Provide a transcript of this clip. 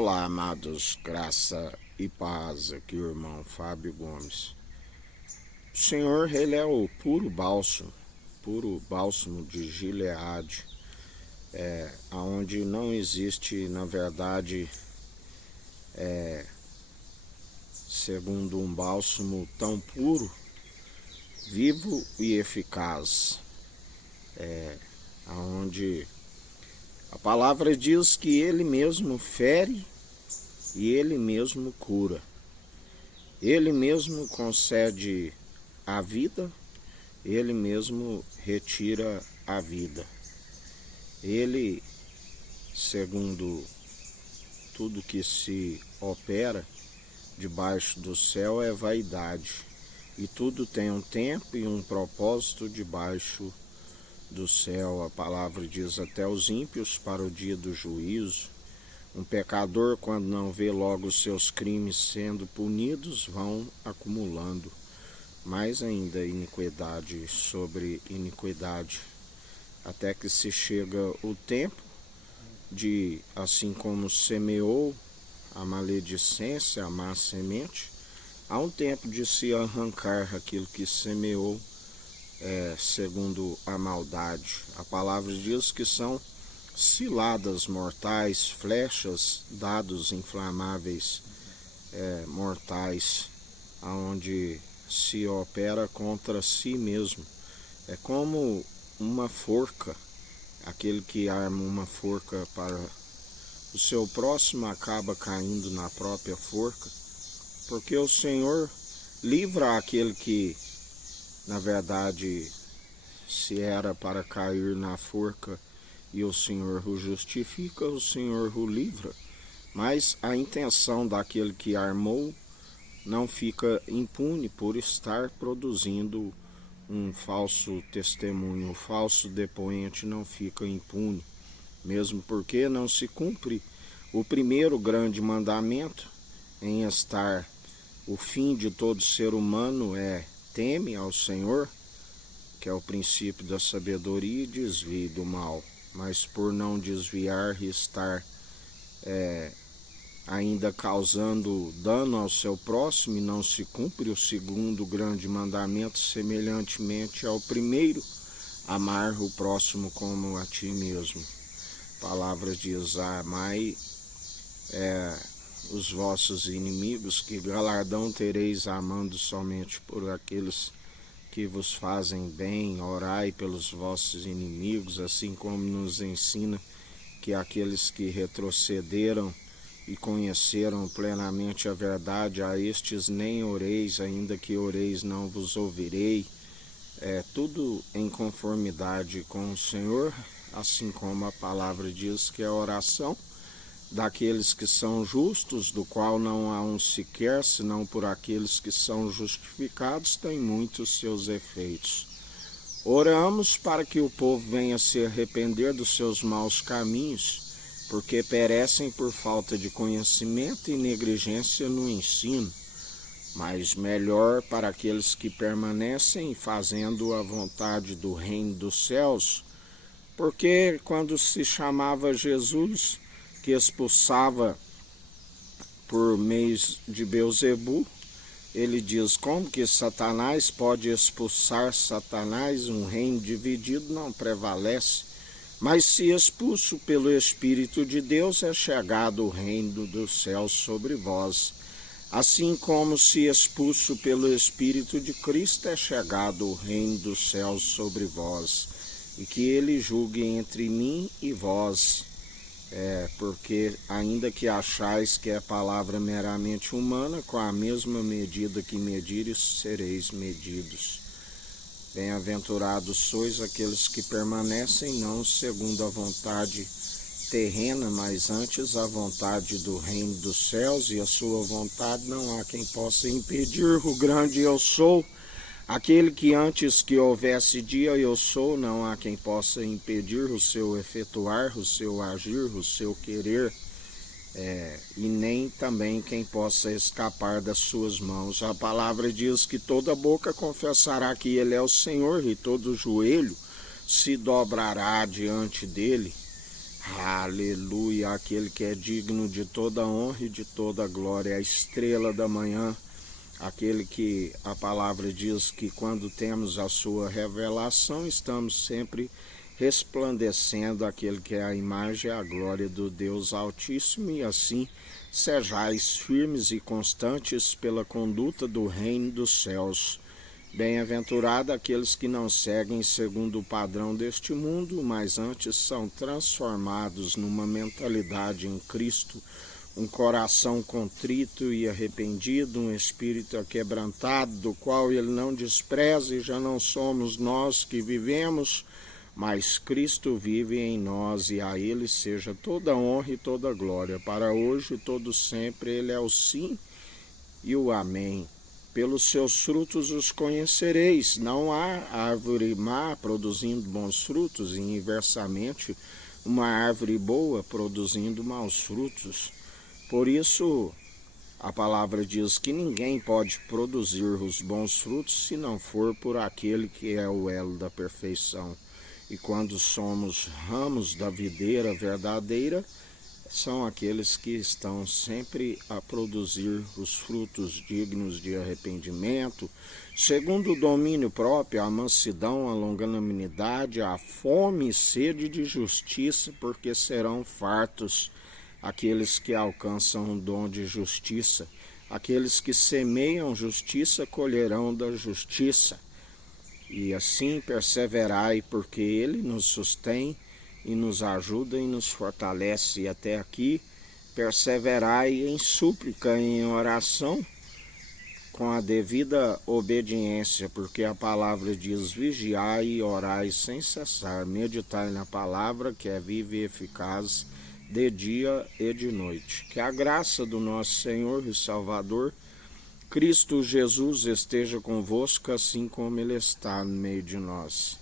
Olá, amados, graça e paz, aqui o irmão Fábio Gomes. O Senhor, Ele é o puro bálsamo de Gileade, onde não existe, na verdade, segundo um bálsamo tão puro, vivo e eficaz, onde a palavra diz que Ele mesmo fere e Ele mesmo cura. Ele mesmo concede a vida, Ele mesmo retira a vida. Ele, segundo tudo que se opera debaixo do céu, é vaidade. E tudo tem um tempo e um propósito debaixo do céu. A palavra diz: até os ímpios para o dia do juízo. Um pecador, quando não vê logo os seus crimes sendo punidos, vão acumulando mais ainda iniquidade sobre iniquidade, até que se chega o tempo de, assim como semeou a maledicência, a má semente, há um tempo de se arrancar aquilo que semeou, segundo a maldade. A palavra diz que são ciladas mortais, flechas, dados inflamáveis mortais, aonde se opera contra si mesmo. É como uma forca, aquele que arma uma forca para o seu próximo acaba caindo na própria forca, porque o Senhor livra aquele que, na verdade, se era para cair na forca, e o Senhor o justifica, o Senhor o livra. Mas a intenção daquele que armou não fica impune por estar produzindo um falso testemunho. O falso depoente não fica impune, mesmo porque não se cumpre o primeiro grande mandamento em estar. O fim de todo ser humano teme ao Senhor, que é o princípio da sabedoria, e desvie do mal. Mas por não desviar e estar ainda causando dano ao seu próximo, e não se cumpre o segundo grande mandamento, semelhantemente ao primeiro: amar o próximo como a ti mesmo. A palavra diz: amai os vossos inimigos, que galardão tereis amando somente por aqueles que vos fazem bem. Orai pelos vossos inimigos, assim como nos ensina que aqueles que retrocederam e conheceram plenamente a verdade, a estes nem oreis, ainda que oreis não vos ouvirei. Tudo em conformidade com o Senhor, assim como a palavra diz que a oração daqueles que são justos, do qual não há um sequer, senão por aqueles que são justificados, tem muitos seus efeitos. Oramos para que o povo venha se arrepender dos seus maus caminhos, porque perecem por falta de conhecimento e negligência no ensino. Mas melhor para aqueles que permanecem fazendo a vontade do reino dos céus, porque quando se chamava Jesus, que expulsava por meio de Beelzebu, ele diz: como que Satanás pode expulsar Satanás? Um reino dividido não prevalece. Mas se expulso pelo Espírito de Deus, é chegado o reino dos céus sobre vós. Assim como se expulso pelo Espírito de Cristo, é chegado o reino dos céus sobre vós. E que ele julgue entre mim e vós. Porque ainda que achais que é palavra meramente humana, com a mesma medida que medires, sereis medidos. Bem-aventurados sois aqueles que permanecem, não segundo a vontade terrena, mas antes a vontade do reino dos céus, e a sua vontade não há quem possa impedir. O grande eu sou, aquele que antes que houvesse dia eu sou, não há quem possa impedir o seu efetuar, o seu agir, o seu querer, e nem também quem possa escapar das suas mãos. A palavra diz que toda boca confessará que ele é o Senhor, e todo joelho se dobrará diante dele. Aleluia, aquele que é digno de toda honra e de toda glória, a estrela da manhã, aquele que a palavra diz que quando temos a sua revelação, estamos sempre resplandecendo, aquele que é a imagem e a glória do Deus Altíssimo, e assim sejais firmes e constantes pela conduta do reino dos céus. Bem-aventurado aqueles que não seguem segundo o padrão deste mundo, mas antes são transformados numa mentalidade em Cristo, um coração contrito e arrependido, um espírito aquebrantado, do qual ele não despreza, e já não somos nós que vivemos, mas Cristo vive em nós, e a ele seja toda honra e toda glória, para hoje e todo sempre. Ele é o sim e o amém. Pelos seus frutos os conhecereis. Não há árvore má produzindo bons frutos, e inversamente uma árvore boa produzindo maus frutos. Por isso a palavra diz que ninguém pode produzir os bons frutos se não for por aquele que é o elo da perfeição. E quando somos ramos da videira verdadeira, são aqueles que estão sempre a produzir os frutos dignos de arrependimento, segundo o domínio próprio, a mansidão, a longanimidade, a fome e sede de justiça, porque serão fartos aqueles que alcançam o dom de justiça. Aqueles que semeiam justiça colherão da justiça. E assim perseverai, porque ele nos sustém e nos ajuda e nos fortalece. E até aqui, perseverai em súplica, em oração, com a devida obediência, porque a palavra diz: vigiai e orai sem cessar, meditai na palavra, que é viva e eficaz, de dia e de noite. Que a graça do nosso Senhor e Salvador Cristo Jesus esteja convosco, assim como Ele está no meio de nós.